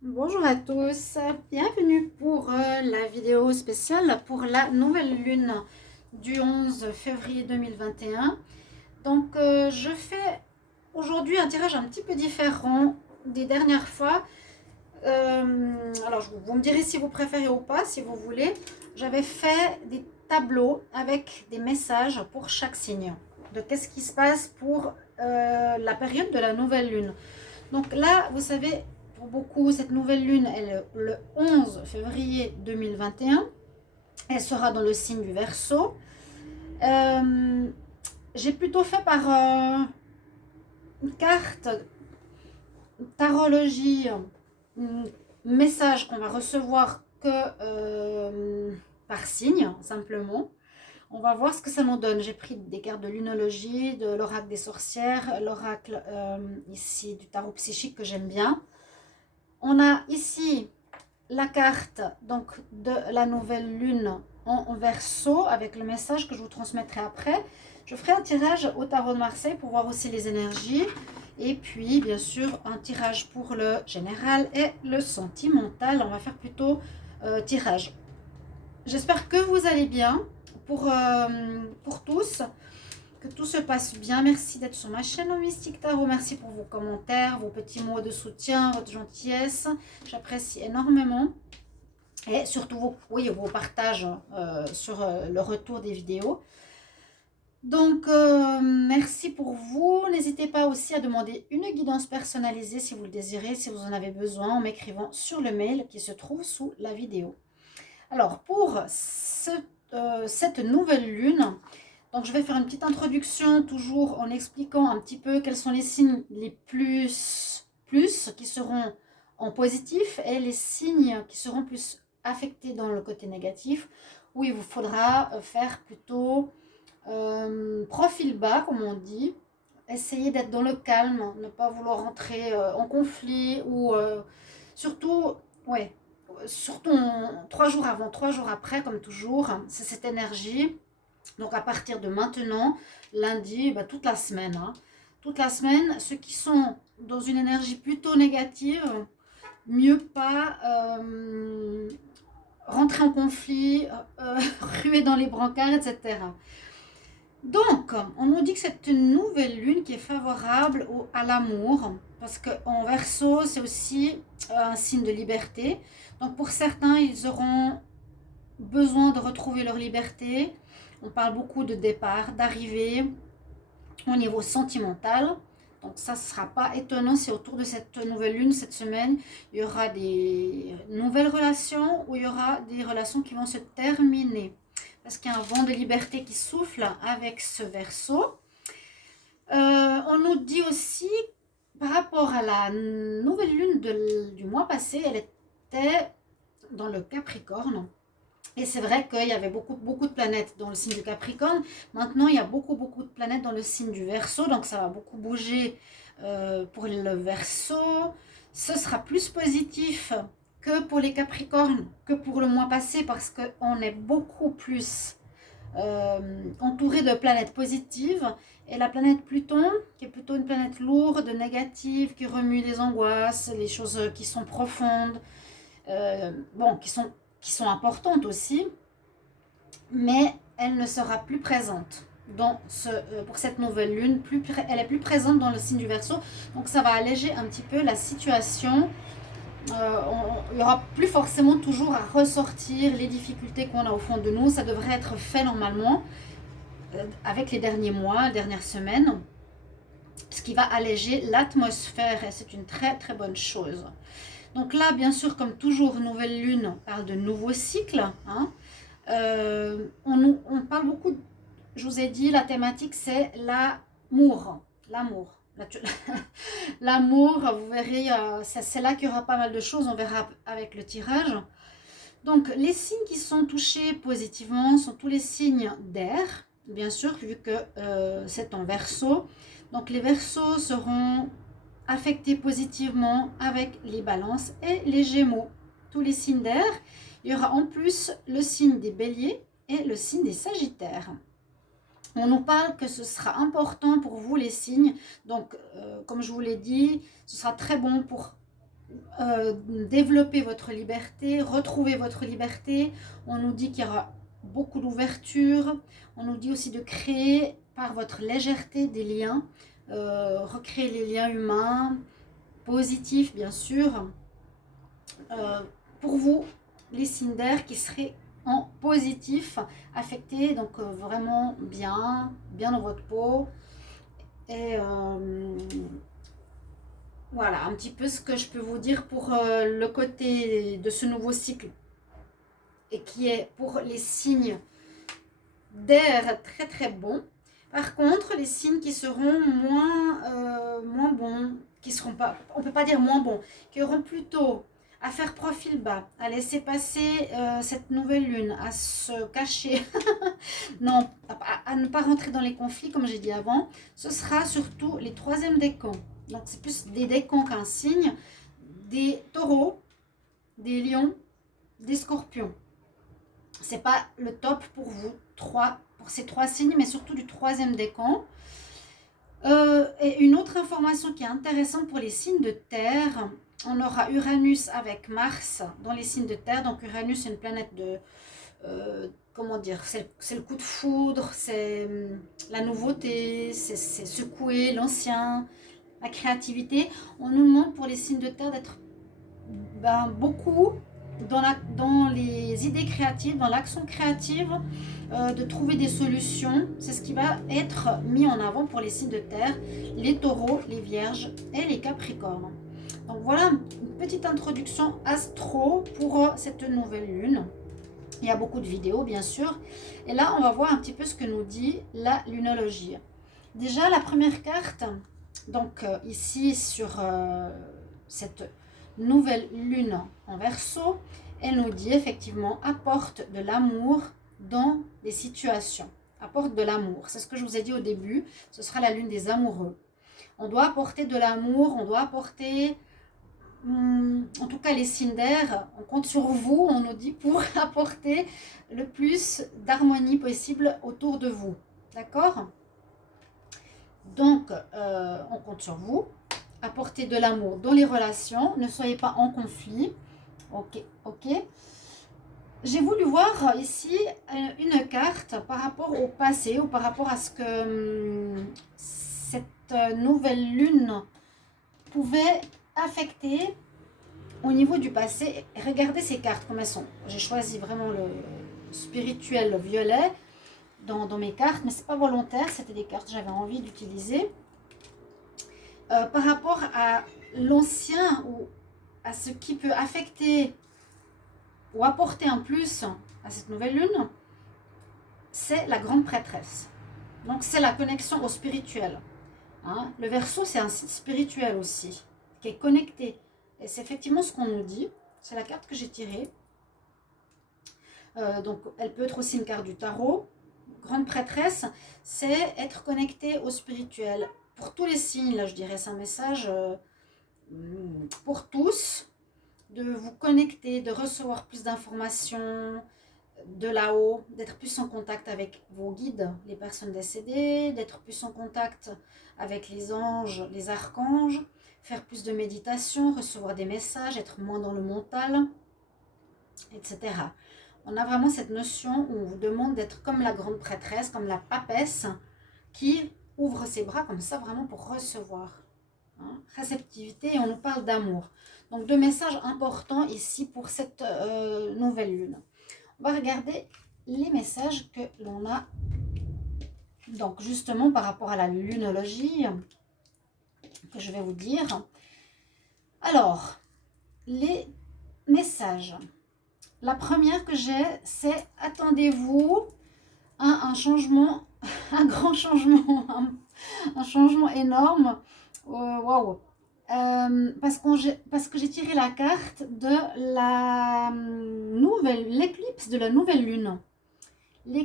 Bonjour à tous, bienvenue pour la vidéo spéciale pour la nouvelle lune du 11 février 2021. Donc je fais aujourd'hui un tirage un petit peu différent des dernières fois. Alors vous me direz si vous préférez ou pas, si vous voulez. J'avais fait des tableaux avec des messages pour chaque signe. De qu'est-ce qui se passe pour la période de la nouvelle lune. Donc là, vous savez, pour beaucoup, cette nouvelle lune, elle est le 11 février 2021. Elle sera dans le signe du Verseau. Euh, j'ai plutôt fait par une carte tarologie, un message qu'on va recevoir que par signe, simplement. On va voir ce que ça nous donne. J'ai pris des cartes de lunologie, de l'oracle des sorcières, l'oracle ici du tarot psychique que j'aime bien. On a ici la carte donc de la nouvelle lune en Verseau avec le message que je vous transmettrai après. Je ferai un tirage au tarot de Marseille pour voir aussi les énergies. Et puis, bien sûr, un tirage pour le général et le sentimental. On va faire plutôt tirage. J'espère que vous allez bien pour tous. Que tout se passe bien. Merci d'être sur ma chaîne au Mystique Tarot. Merci pour vos commentaires, vos petits mots de soutien, votre gentillesse. J'apprécie énormément. Et surtout vos partages sur le retour des vidéos. Donc, merci pour vous. N'hésitez pas aussi à demander une guidance personnalisée si vous le désirez, si vous en avez besoin, en m'écrivant sur le mail qui se trouve sous la vidéo. Alors, pour cette nouvelle lune, donc je vais faire une petite introduction toujours en expliquant un petit peu quels sont les signes les plus qui seront en positif et les signes qui seront plus affectés dans le côté négatif, où il vous faudra faire plutôt profil bas, comme on dit. Essayez d'être dans le calme, ne pas vouloir rentrer en conflit ou surtout, ouais, surtout 3 jours avant, 3 jours après, comme toujours, c'est cette énergie. Donc à partir de maintenant, lundi, toute la semaine. Toute la semaine, ceux qui sont dans une énergie plutôt négative, mieux pas rentrer en conflit, ruer dans les brancards, etc. Donc, on nous dit que c'est une nouvelle lune qui est favorable à l'amour, parce qu'en Verseau, c'est aussi un signe de liberté. Donc, pour certains, ils auront besoin de retrouver leur liberté. On parle beaucoup de départ, d'arrivée au niveau sentimental. Donc ça ne sera pas étonnant si autour de cette nouvelle lune, cette semaine, il y aura des nouvelles relations ou il y aura des relations qui vont se terminer. Parce qu'il y a un vent de liberté qui souffle avec ce Verseau. On nous dit aussi, par rapport à la nouvelle lune du mois passé, elle était dans le Capricorne. Et c'est vrai qu'il y avait beaucoup de planètes dans le signe du Capricorne. Maintenant, il y a beaucoup de planètes dans le signe du Verseau. Donc, ça va beaucoup bouger pour le Verseau. Ce sera plus positif que pour les Capricornes, que pour le mois passé, parce qu'on est beaucoup plus entouré de planètes positives. Et la planète Pluton, qui est plutôt une planète lourde, négative, qui remue les angoisses, les choses qui sont profondes, qui sont importantes aussi, mais elle ne sera plus présente pour cette nouvelle lune. Elle est plus présente dans le signe du Verseau, donc ça va alléger un petit peu la situation. Il n'y aura plus forcément toujours à ressortir les difficultés qu'on a au fond de nous. Ça devrait être fait normalement avec les derniers mois, les dernières semaines, ce qui va alléger l'atmosphère, et c'est une très bonne chose. Donc là, bien sûr, comme toujours, nouvelle lune parle de nouveaux cycles. On parle beaucoup, je vous ai dit, la thématique c'est l'amour. L'amour. L'amour, vous verrez, c'est là qu'il y aura pas mal de choses, on verra avec le tirage. Donc les signes qui sont touchés positivement sont tous les signes d'air, bien sûr, vu que c'est en Verseau. Donc les Verseaux seront affectés positivement avec les balances et les gémeaux. Tous les signes d'air. Il y aura en plus le signe des béliers et le signe des sagittaires. On nous parle que ce sera important pour vous les signes. Donc, comme je vous l'ai dit, ce sera très bon pour développer votre liberté, retrouver votre liberté. On nous dit qu'il y aura beaucoup d'ouverture. On nous dit aussi de créer par votre légèreté des liens, recréer les liens humains, positifs bien sûr. Pour vous, les signes d'air qui seraient en positif, affectés, donc vraiment bien dans votre peau. Et voilà, un petit peu ce que je peux vous dire pour le côté de ce nouveau cycle. Et qui est pour les signes d'air très très bon. Par contre, les signes qui seront moins bons, qui seront pas, on peut pas dire moins bons, qui auront plutôt à faire profil bas, à laisser passer cette nouvelle lune, à se cacher, non, à ne pas rentrer dans les conflits comme j'ai dit avant, ce sera surtout les troisièmes décans. Donc c'est plus des décans qu'un signe, des taureaux, des lions, des scorpions. C'est pas le top pour vous, pour ces trois signes, mais surtout du troisième décan. Et une autre information qui est intéressante pour les signes de terre, on aura Uranus avec Mars dans les signes de terre. Donc Uranus, c'est une planète de, comment dire, c'est le coup de foudre, c'est la nouveauté, c'est secouer l'ancien, la créativité. On nous demande pour les signes de terre d'être beaucoup dans les idées créatives, dans l'action créative, de trouver des solutions. C'est ce qui va être mis en avant pour les signes de terre, les taureaux, les vierges et les capricornes. Donc voilà une petite introduction astro pour cette nouvelle lune. Il y a beaucoup de vidéos bien sûr. Et là on va voir un petit peu ce que nous dit la lunologie. Déjà la première carte, donc ici sur cette nouvelle lune en Verseau, elle nous dit effectivement apporte de l'amour dans les situations. Apporte de l'amour. C'est ce que je vous ai dit au début. Ce sera la lune des amoureux. On doit apporter de l'amour, on doit apporter, en tout cas les signes d'air, on compte sur vous, on nous dit, pour apporter le plus d'harmonie possible autour de vous. D'accord ? Donc, on compte sur vous. Apporter de l'amour dans les relations. Ne soyez pas en conflit. Ok, ok. J'ai voulu voir ici une carte par rapport au passé ou par rapport à ce que cette nouvelle lune pouvait affecter au niveau du passé. Regardez ces cartes comme elles sont. J'ai choisi vraiment le spirituel le violet dans mes cartes, mais c'est pas volontaire, c'était des cartes que j'avais envie d'utiliser. Par rapport à l'ancien ou à ce qui peut affecter ou apporter un plus à cette nouvelle lune, c'est la grande prêtresse. Donc c'est la connexion au spirituel. Hein. Le Verseau, c'est un site spirituel aussi, qui est connecté. Et c'est effectivement ce qu'on nous dit. C'est la carte que j'ai tirée. Donc elle peut être aussi une carte du tarot. Grande prêtresse, c'est être connecté au spirituel. Pour tous les signes, là je dirais, c'est un message pour tous, de vous connecter, de recevoir plus d'informations de là-haut, d'être plus en contact avec vos guides, les personnes décédées, d'être plus en contact avec les anges, les archanges, faire plus de méditation, recevoir des messages, être moins dans le mental, etc. On a vraiment cette notion où on vous demande d'être comme la grande prêtresse, comme la papesse, qui ouvre ses bras comme ça vraiment pour recevoir. Hein, réceptivité, et on nous parle d'amour. Donc deux messages importants ici pour cette nouvelle lune. On va regarder les messages que l'on a. Donc justement par rapport à la lunologie, que je vais vous dire. Alors, les messages. La première que j'ai, c'est attendez-vous à un changement, un grand changement, un changement énorme. Waouh! Parce que j'ai tiré la carte de l'éclipse de la nouvelle lune. Les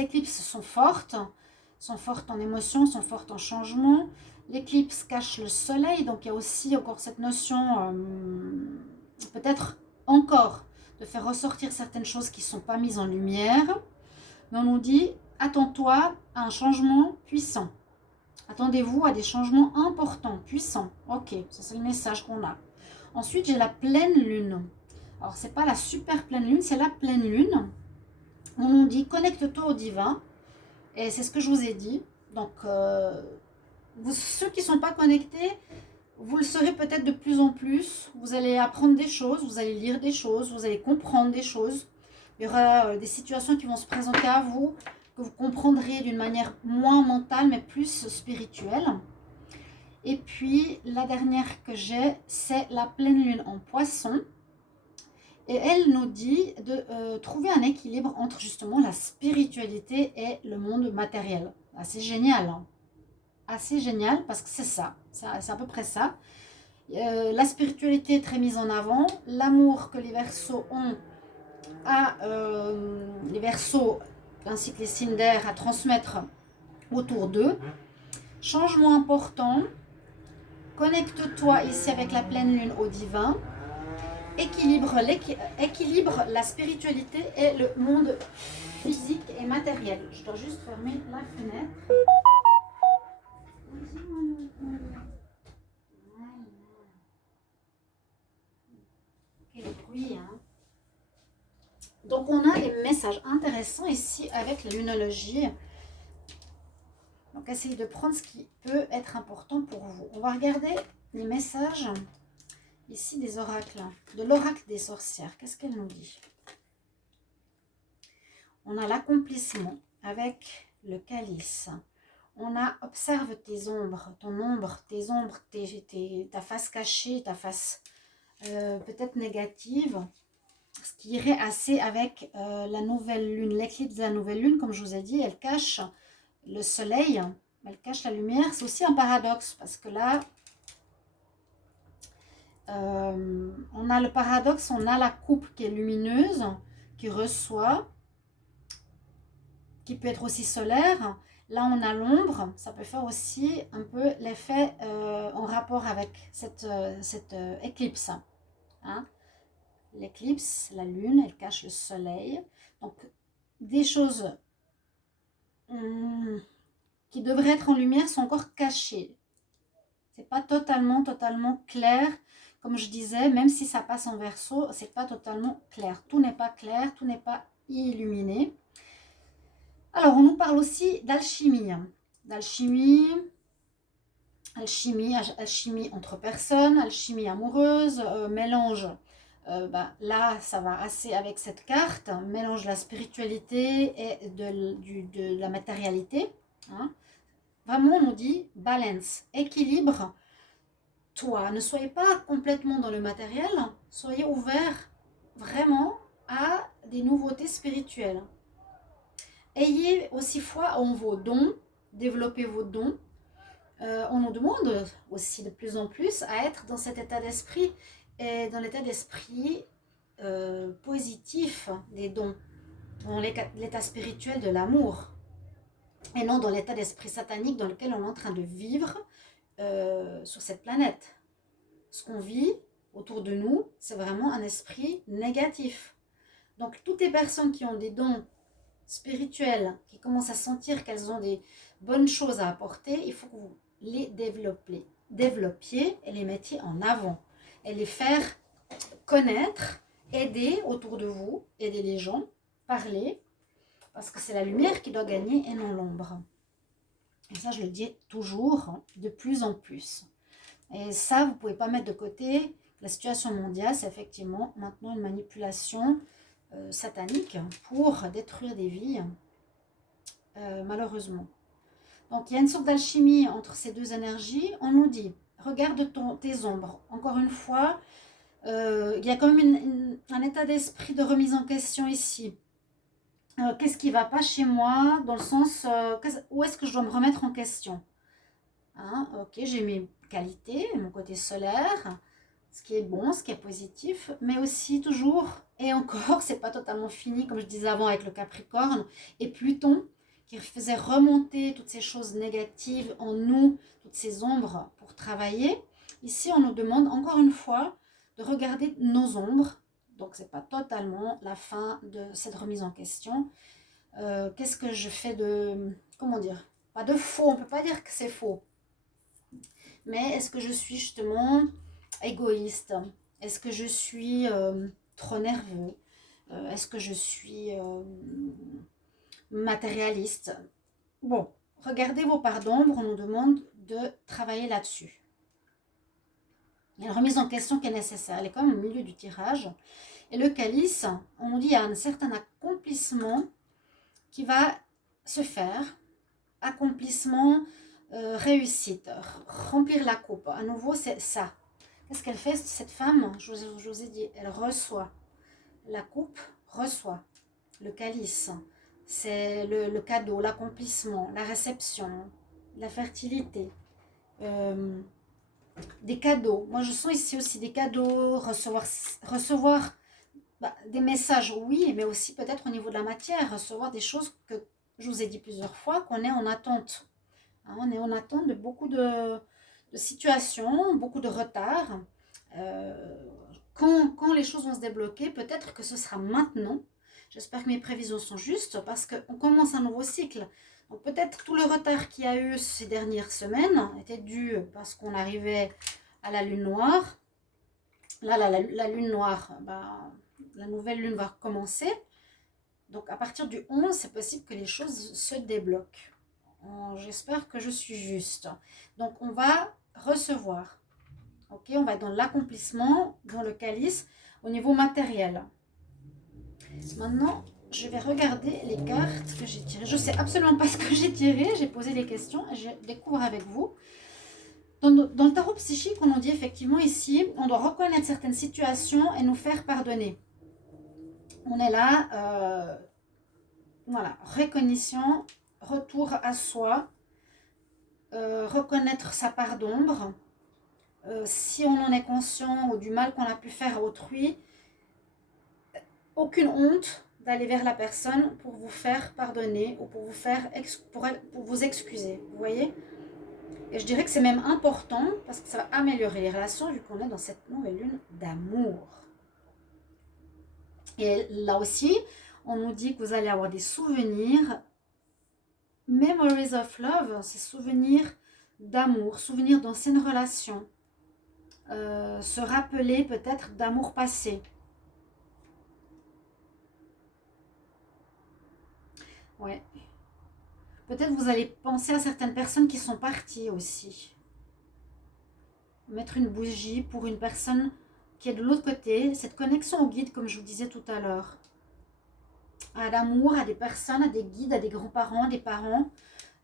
éclipses sont fortes en émotion, sont fortes en changement. L'éclipse cache le soleil, donc il y a aussi encore cette notion, peut-être encore, de faire ressortir certaines choses qui ne sont pas mises en lumière. Mais on nous dit, attends-toi à un changement puissant. Attendez-vous à des changements importants, puissants. Ok, ça c'est le message qu'on a. Ensuite, j'ai la pleine lune. Alors, c'est pas la super pleine lune, c'est la pleine lune. On nous dit connecte-toi au divin. Et c'est ce que je vous ai dit. Donc, ceux qui ne sont pas connectés, vous le serez peut-être de plus en plus. Vous allez apprendre des choses, vous allez lire des choses, vous allez comprendre des choses. Il y aura des situations qui vont se présenter à vous, que vous comprendrez d'une manière moins mentale, mais plus spirituelle. Et puis, la dernière que j'ai, c'est la pleine lune en poisson. Et elle nous dit de trouver un équilibre entre justement la spiritualité et le monde matériel. Assez génial, hein. Assez génial parce que c'est ça, c'est à peu près ça. La spiritualité est très mise en avant, l'amour que les Verseaux ont à les Verseaux ainsi que les signes d'air à transmettre autour d'eux. Changement important, connecte-toi ici avec la pleine lune au divin. Équilibre la spiritualité et le monde physique et matériel. Je dois juste fermer la fenêtre. Quel bruit, hein. Donc on a des messages intéressants ici avec la lunologie. Donc essayez de prendre ce qui peut être important pour vous. On va regarder les messages ici des oracles, de l'oracle des sorcières. Qu'est-ce qu'elle nous dit? On a l'accomplissement avec le calice. On a observe tes ombres, ton ombre, tes ombres, ta face cachée, ta face peut-être négative. Ce qui irait assez avec la nouvelle lune, l'éclipse de la nouvelle lune, comme je vous ai dit, elle cache le soleil, elle cache la lumière. C'est aussi un paradoxe parce que là, on a le paradoxe, on a la coupe qui est lumineuse, qui reçoit, qui peut être aussi solaire. Là, on a l'ombre, ça peut faire aussi un peu l'effet en rapport avec cette éclipse. Hein. L'éclipse, la lune, elle cache le soleil. Donc, des choses qui devraient être en lumière sont encore cachées. C'est pas totalement clair. Comme je disais, même si ça passe en Verseau, c'est pas totalement clair. Tout n'est pas clair, tout n'est pas illuminé. Alors, on nous parle aussi d'alchimie. D'alchimie, alchimie entre personnes, alchimie amoureuse, mélange. Là, ça va assez avec cette carte, mélange de la spiritualité et de la matérialité. Hein. Vraiment, on nous dit balance, équilibre. Toi, ne soyez pas complètement dans le matériel, soyez ouvert vraiment à des nouveautés spirituelles. Ayez aussi foi en vos dons, développez vos dons. On nous demande aussi de plus en plus à être dans cet état d'esprit et dans l'état d'esprit positif des dons, dans l'état spirituel de l'amour et non dans l'état d'esprit satanique dans lequel on est en train de vivre sur cette planète. Ce qu'on vit autour de nous, c'est vraiment un esprit négatif. Donc toutes les personnes qui ont des dons spirituels, qui commencent à sentir qu'elles ont des bonnes choses à apporter, il faut que vous les développiez et les mettiez en avant et les faire connaître, aider autour de vous, aider les gens, parler, parce que c'est la lumière qui doit gagner et non l'ombre. Et ça, je le dis toujours, hein, de plus en plus. Et ça, vous ne pouvez pas mettre de côté. La situation mondiale, c'est effectivement maintenant une manipulation satanique pour détruire des vies, malheureusement. Donc, il y a une sorte d'alchimie entre ces deux énergies. On nous dit, regarde tes ombres. Encore une fois, il y a quand même un état d'esprit de remise en question ici. Qu'est-ce qui ne va pas chez moi? Dans le sens, où est-ce que je dois me remettre en question? Hein, ok, j'ai mes qualités, mon côté solaire, ce qui est bon, ce qui est positif, mais aussi toujours, et encore, c'est pas totalement fini, comme je disais avant avec le Capricorne, et Pluton, qui faisait remonter toutes ces choses négatives en nous, toutes ces ombres pour travailler. Ici, on nous demande encore une fois de regarder nos ombres, donc c'est pas totalement la fin de cette remise en question. Qu'est-ce que je fais de, comment dire, pas de faux, on peut pas dire que c'est faux, mais est-ce que je suis justement égoïste? Est-ce que je suis trop nerveux? Est-ce que je suis matérialiste? Bon, regardez vos parts d'ombre, on nous demande de travailler là-dessus. Il y a une remise en question qui est nécessaire. Elle est quand même au milieu du tirage. Et le calice, on nous dit qu'il y a un certain accomplissement qui va se faire. Accomplissement, réussite, remplir la coupe. À nouveau, c'est ça. Qu'est-ce qu'elle fait, cette femme? Je vous ai dit, elle reçoit. La coupe reçoit. Le calice, c'est le cadeau, l'accomplissement, la réception, la fertilité. Des cadeaux. Moi, je sens ici aussi des cadeaux, recevoir des messages, oui, mais aussi peut-être au niveau de la matière, recevoir des choses que je vous ai dit plusieurs fois, qu'on est en attente. Hein, on est en attente de beaucoup de situations, beaucoup de retard. Quand les choses vont se débloquer, peut-être que ce sera maintenant. J'espère que mes prévisions sont justes parce qu'on commence un nouveau cycle. Donc peut-être tout le retard qu'il y a eu ces dernières semaines était dû parce qu'on arrivait à la lune noire. Là, la lune noire, la nouvelle lune va recommencer. Donc à partir du 11, c'est possible que les choses se débloquent. J'espère que je suis juste. Donc on va recevoir. Ok, on va être dans l'accomplissement, dans le calice, au niveau matériel. Maintenant, je vais regarder les cartes que j'ai tirées. Je ne sais absolument pas ce que j'ai tiré. J'ai posé des questions et je découvre avec vous. Dans le tarot psychique, on nous dit effectivement ici, on doit reconnaître certaines situations et nous faire pardonner. On est là, voilà, reconnaissance, retour à soi, reconnaître sa part d'ombre. Si on en est conscient ou du mal qu'on a pu faire à autrui, aucune honte d'aller vers la personne pour vous faire pardonner ou pour vous excuser, vous voyez. Et je dirais que c'est même important parce que ça va améliorer les relations vu qu'on est dans cette nouvelle lune d'amour. Et là aussi, on nous dit que vous allez avoir des souvenirs, memories of love, c'est souvenirs d'amour, souvenirs d'anciennes relations, se rappeler peut-être d'amour passé. Ouais. Peut-être vous allez penser à certaines personnes qui sont parties aussi. Mettre une bougie pour une personne qui est de l'autre côté. Cette connexion au guide, comme je vous disais tout à l'heure. À l'amour, à des personnes, à des guides, à des grands-parents, des parents,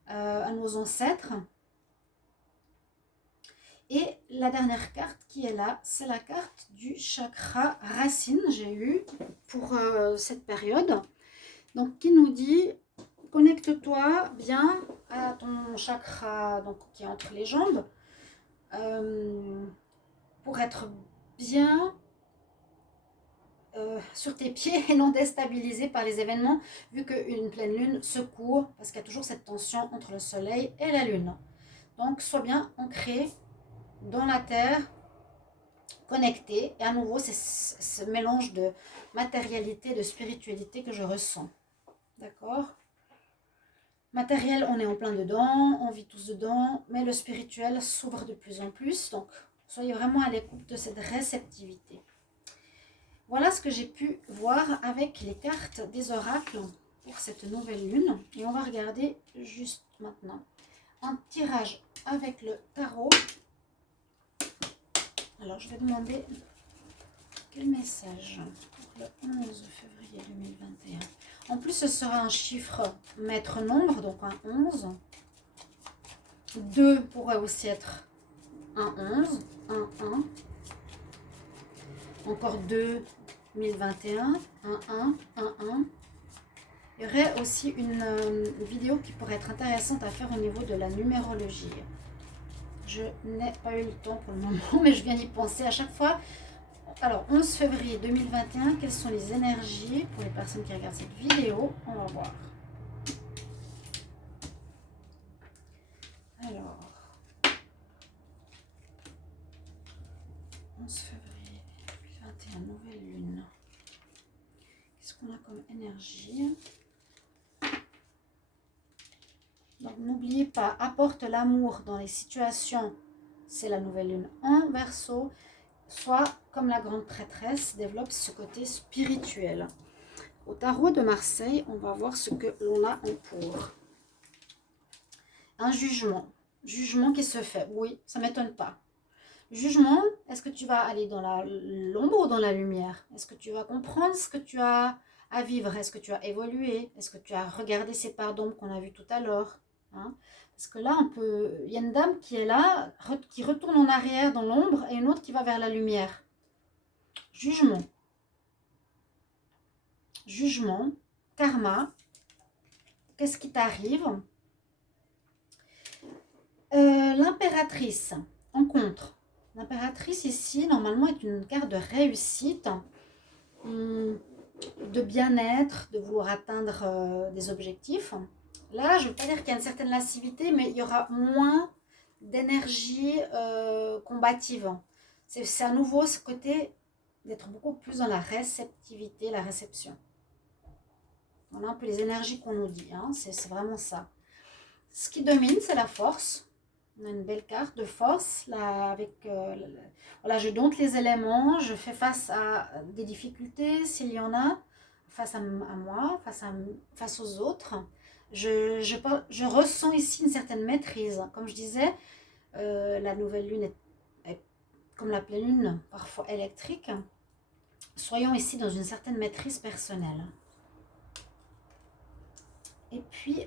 à nos ancêtres. Et la dernière carte qui est là, c'est la carte du chakra racine, j'ai eu pour cette période. Donc, qui nous dit, connecte-toi bien à ton chakra donc, qui est entre les jambes pour être bien sur tes pieds et non déstabilisé par les événements, vu qu'une pleine lune secoue, parce qu'il y a toujours cette tension entre le soleil et la lune. Donc, sois bien ancré dans la terre, connecté. Et à nouveau, c'est ce mélange de matérialité, de spiritualité que je ressens. D'accord? Matériel, on est en plein dedans, on vit tous dedans, mais le spirituel s'ouvre de plus en plus. Donc, soyez vraiment à l'écoute de cette réceptivité. Voilà ce que j'ai pu voir avec les cartes des oracles pour cette nouvelle lune. Et on va regarder juste maintenant un tirage avec le tarot. Alors, je vais demander quel message pour le 11 février 2021. En plus, ce sera un chiffre maître nombre, donc un 11. 2 pourrait aussi être un 11, un 1. Encore 2, 2021, un 1, un 1. Il y aurait aussi une vidéo qui pourrait être intéressante à faire au niveau de la numérologie. Je n'ai pas eu le temps pour le moment, mais je viens d'y penser à chaque fois. Alors, 11 février 2021, quelles sont les énergies pour les personnes qui regardent cette vidéo? On va voir. Alors, 11 février 2021, nouvelle lune. Qu'est-ce qu'on a comme énergie? Donc, n'oubliez pas, apporte l'amour dans les situations. C'est la nouvelle lune en Verseau. soit comme la grande prêtresse, développe ce côté spirituel. Au tarot de Marseille, on va voir ce que l'on a en cours. Un jugement. Jugement qui se fait. Oui, ça ne m'étonne pas. Jugement, est-ce que tu vas aller dans l'ombre ou dans la lumière? Est-ce que tu vas comprendre ce que tu as à vivre? Est-ce que tu as évolué? Est-ce que tu as regardé ces parts d'ombre qu'on a vues tout à l'heure? Hein? Parce que là, il y a une dame qui est là, qui retourne en arrière dans l'ombre, et une autre qui va vers la lumière. Jugement. Jugement, karma. Qu'est-ce qui t'arrive? L'impératrice, en contre. L'impératrice ici, normalement, est une carte de réussite, de bien-être, de vouloir atteindre des objectifs. Là, je ne veux pas dire qu'il y a une certaine lascivité, mais il y aura moins d'énergie combative. C'est à nouveau ce côté d'être beaucoup plus dans la réceptivité, la réception. Voilà un peu les énergies qu'on nous dit, hein, c'est vraiment ça. Ce qui domine, c'est la force. On a une belle carte de force, là, avec, voilà, je dompte les éléments, je fais face à des difficultés, s'il y en a, face à moi, face aux autres. Je ressens ici une certaine maîtrise. Comme je disais, la nouvelle lune est comme la pleine lune, parfois électrique. Soyons ici dans une certaine maîtrise personnelle. Et puis,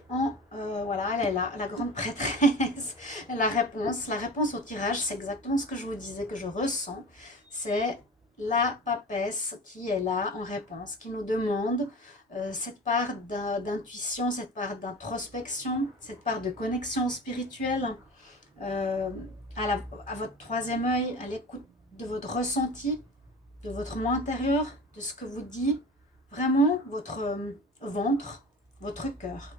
voilà, elle est là, la grande prêtresse. La réponse au tirage, c'est exactement ce que je vous disais, que je ressens. C'est la papesse qui est là en réponse, qui nous demande cette part d'intuition, cette part d'introspection, cette part de connexion spirituelle, à votre troisième œil, à l'écoute de votre ressenti, de votre moi intérieur, de ce que vous dit vraiment votre ventre, votre cœur.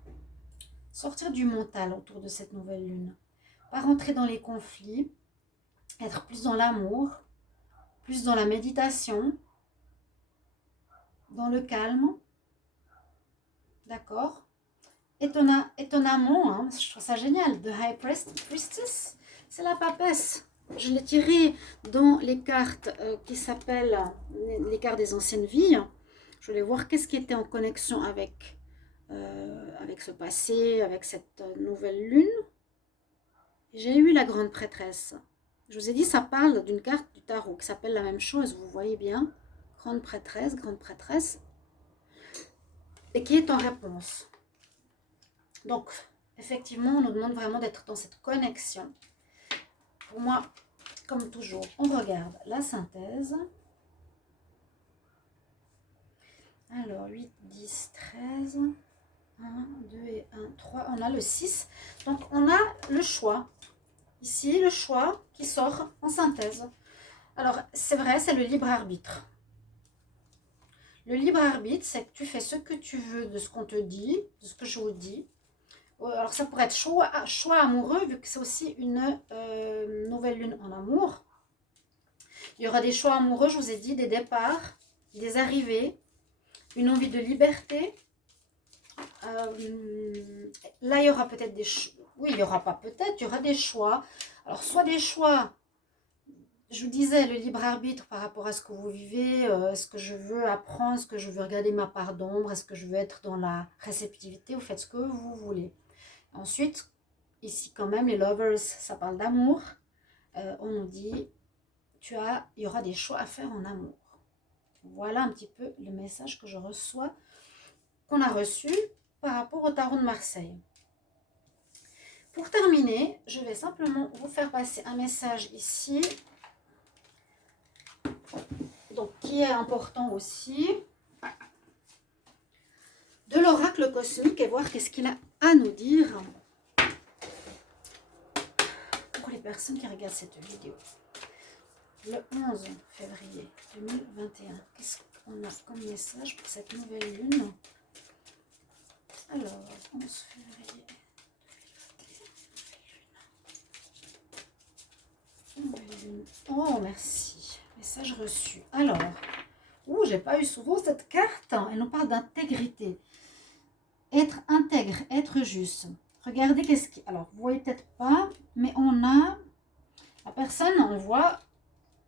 Sortir du mental autour de cette nouvelle lune. Pas rentrer dans les conflits, être plus dans l'amour, plus dans la méditation, dans le calme. D'accord? Étonnamment, hein, je trouve ça génial. The High Priestess, c'est la papesse. Je l'ai tiré dans les cartes qui s'appellent les cartes des anciennes vies. Je voulais voir qu'est-ce qui était en connexion avec ce passé, avec cette nouvelle lune. J'ai eu la grande prêtresse. Je vous ai dit, ça parle d'une carte du tarot qui s'appelle la même chose, vous voyez bien. Grande prêtresse, et qui est en réponse. Donc, effectivement, on nous demande vraiment d'être dans cette connexion. Pour moi, comme toujours, on regarde la synthèse. Alors, 8, 10, 13... 1, 2 et 1, 3, on a le 6. Donc, on a le choix. Ici, le choix qui sort en synthèse. Alors, c'est vrai, c'est le libre arbitre. Le libre arbitre, c'est que tu fais ce que tu veux de ce qu'on te dit, de ce que je vous dis. Alors, ça pourrait être choix amoureux, vu que c'est aussi une nouvelle lune en amour. Il y aura des choix amoureux, je vous ai dit, des départs, des arrivées, une envie de liberté. Là, il y aura peut-être des choix. Oui, il y aura pas peut-être, il y aura des choix. Alors, soit des choix, je vous disais, le libre arbitre par rapport à ce que vous vivez, est-ce que je veux apprendre, est-ce que je veux regarder ma part d'ombre, est-ce que je veux être dans la réceptivité, vous faites ce que vous voulez. Ensuite, ici quand même, les lovers, ça parle d'amour. On nous dit, il y aura des choix à faire en amour. Voilà un petit peu le message que je reçois, qu'on a reçu par rapport au tarot de Marseille. Pour terminer, je vais simplement vous faire passer un message ici, donc qui est important aussi, de l'oracle cosmique, et voir qu'est-ce qu'il a à nous dire pour les personnes qui regardent cette vidéo. Le 11 février 2021, qu'est-ce qu'on a comme message pour cette nouvelle lune? Alors, 11 février 2021, nouvelle lune. Oh, merci. Message reçu. Alors, j'ai pas eu souvent cette carte. Elle nous parle d'intégrité. Être intègre, être juste. Regardez qu'est-ce qui... Alors, vous voyez peut-être pas, mais on a... La personne, on voit,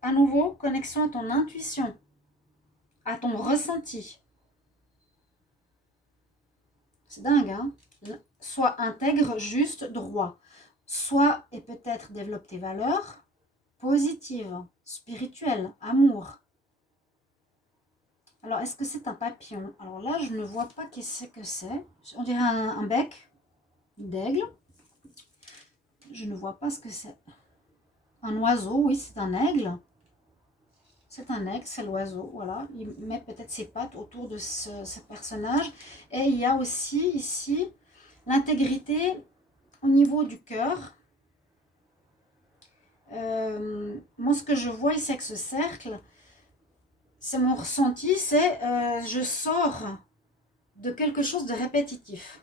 à nouveau, connexion à ton intuition, à ton ressenti. C'est dingue, hein? Sois intègre, juste, droit. Sois et peut-être développe tes valeurs positives, spirituelles, amour. Alors, est-ce que c'est un papillon? Alors là, je ne vois pas qui c'est que c'est. On dirait un bec d'aigle. Je ne vois pas ce que c'est. Un oiseau, oui, c'est un aigle. C'est un aigle, c'est l'oiseau, voilà. Il met peut-être ses pattes autour de ce personnage. Et il y a aussi ici l'intégrité au niveau du cœur. Moi, ce que je vois ici avec ce cercle, c'est mon ressenti, c'est je sors de quelque chose de répétitif.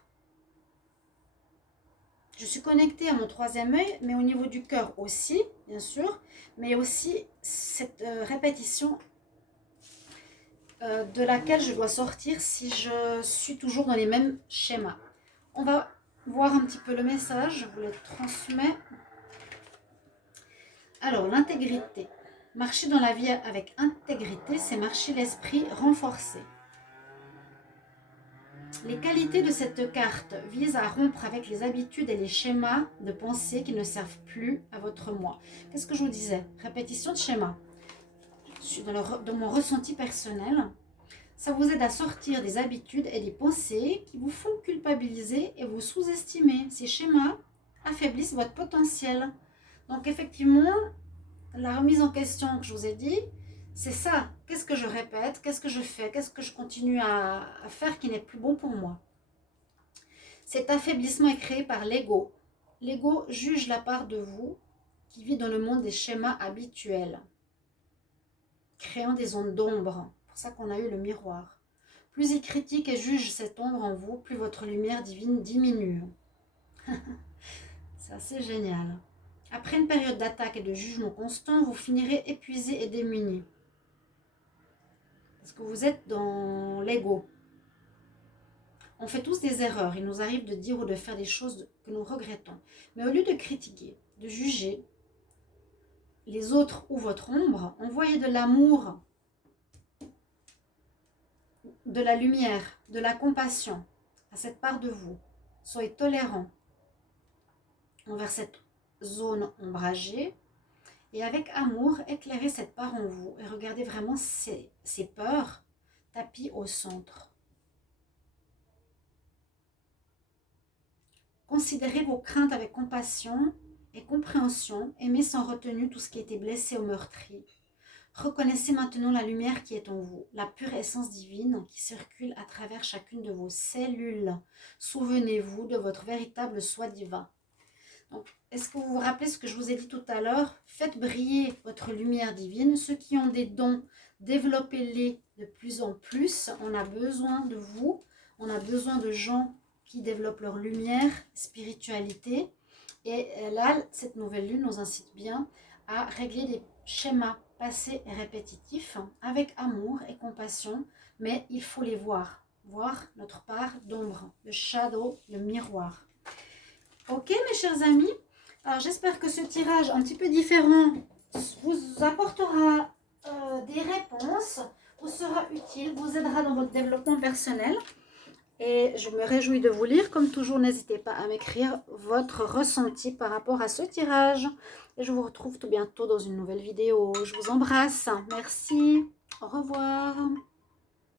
Je suis connectée à mon troisième œil, mais au niveau du cœur aussi, bien sûr, mais aussi cette répétition de laquelle je dois sortir si je suis toujours dans les mêmes schémas. On va voir un petit peu le message, je vous le transmets. Alors, l'intégrité. Marcher dans la vie avec intégrité, c'est marcher l'esprit renforcé. Les qualités de cette carte visent à rompre avec les habitudes et les schémas de pensée qui ne servent plus à votre moi. Qu'est-ce que je vous disais? Répétition de schémas. Dans mon ressenti personnel, ça vous aide à sortir des habitudes et des pensées qui vous font culpabiliser et vous sous-estimer. Ces schémas affaiblissent votre potentiel. Donc effectivement, la remise en question que je vous ai dit, c'est ça. Qu'est-ce que je répète? Qu'est-ce que je fais? Qu'est-ce que je continue à faire qui n'est plus bon pour moi? Cet affaiblissement est créé par l'ego. L'ego juge la part de vous qui vit dans le monde des schémas habituels, créant des ondes d'ombre. C'est pour ça qu'on a eu le miroir. Plus il critique et juge cette ombre en vous, plus votre lumière divine diminue. C'est assez génial. Après une période d'attaque et de jugement constant, vous finirez épuisé et démuni. Parce que vous êtes dans l'ego. On fait tous des erreurs. Il nous arrive de dire ou de faire des choses que nous regrettons. Mais au lieu de critiquer, de juger les autres ou votre ombre, envoyez de l'amour, de la lumière, de la compassion à cette part de vous. Soyez tolérant envers cette zone ombragée et avec amour, éclairez cette part en vous et regardez vraiment ces peurs tapis au centre. Considérez vos craintes avec compassion et compréhension. Aimez sans retenue tout ce qui a été blessé ou meurtri. Reconnaissez maintenant la lumière qui est en vous, la pure essence divine qui circule à travers chacune de vos cellules. Souvenez-vous de votre véritable soi divin. Donc, est-ce que vous vous rappelez ce que je vous ai dit tout à l'heure? Faites briller votre lumière divine. Ceux qui ont des dons, développez-les de plus en plus. On a besoin de vous. On a besoin de gens qui développent leur lumière, spiritualité. Et là, cette nouvelle lune nous incite bien à régler des schémas passés et répétitifs avec amour et compassion. Mais il faut les voir. Voir notre part d'ombre, le shadow, le miroir. Ok mes chers amis, alors j'espère que ce tirage un petit peu différent vous apportera des réponses, vous sera utile, vous aidera dans votre développement personnel. Et je me réjouis de vous lire. Comme toujours, n'hésitez pas à m'écrire votre ressenti par rapport à ce tirage. Et je vous retrouve tout bientôt dans une nouvelle vidéo. Je vous embrasse. Merci. Au revoir.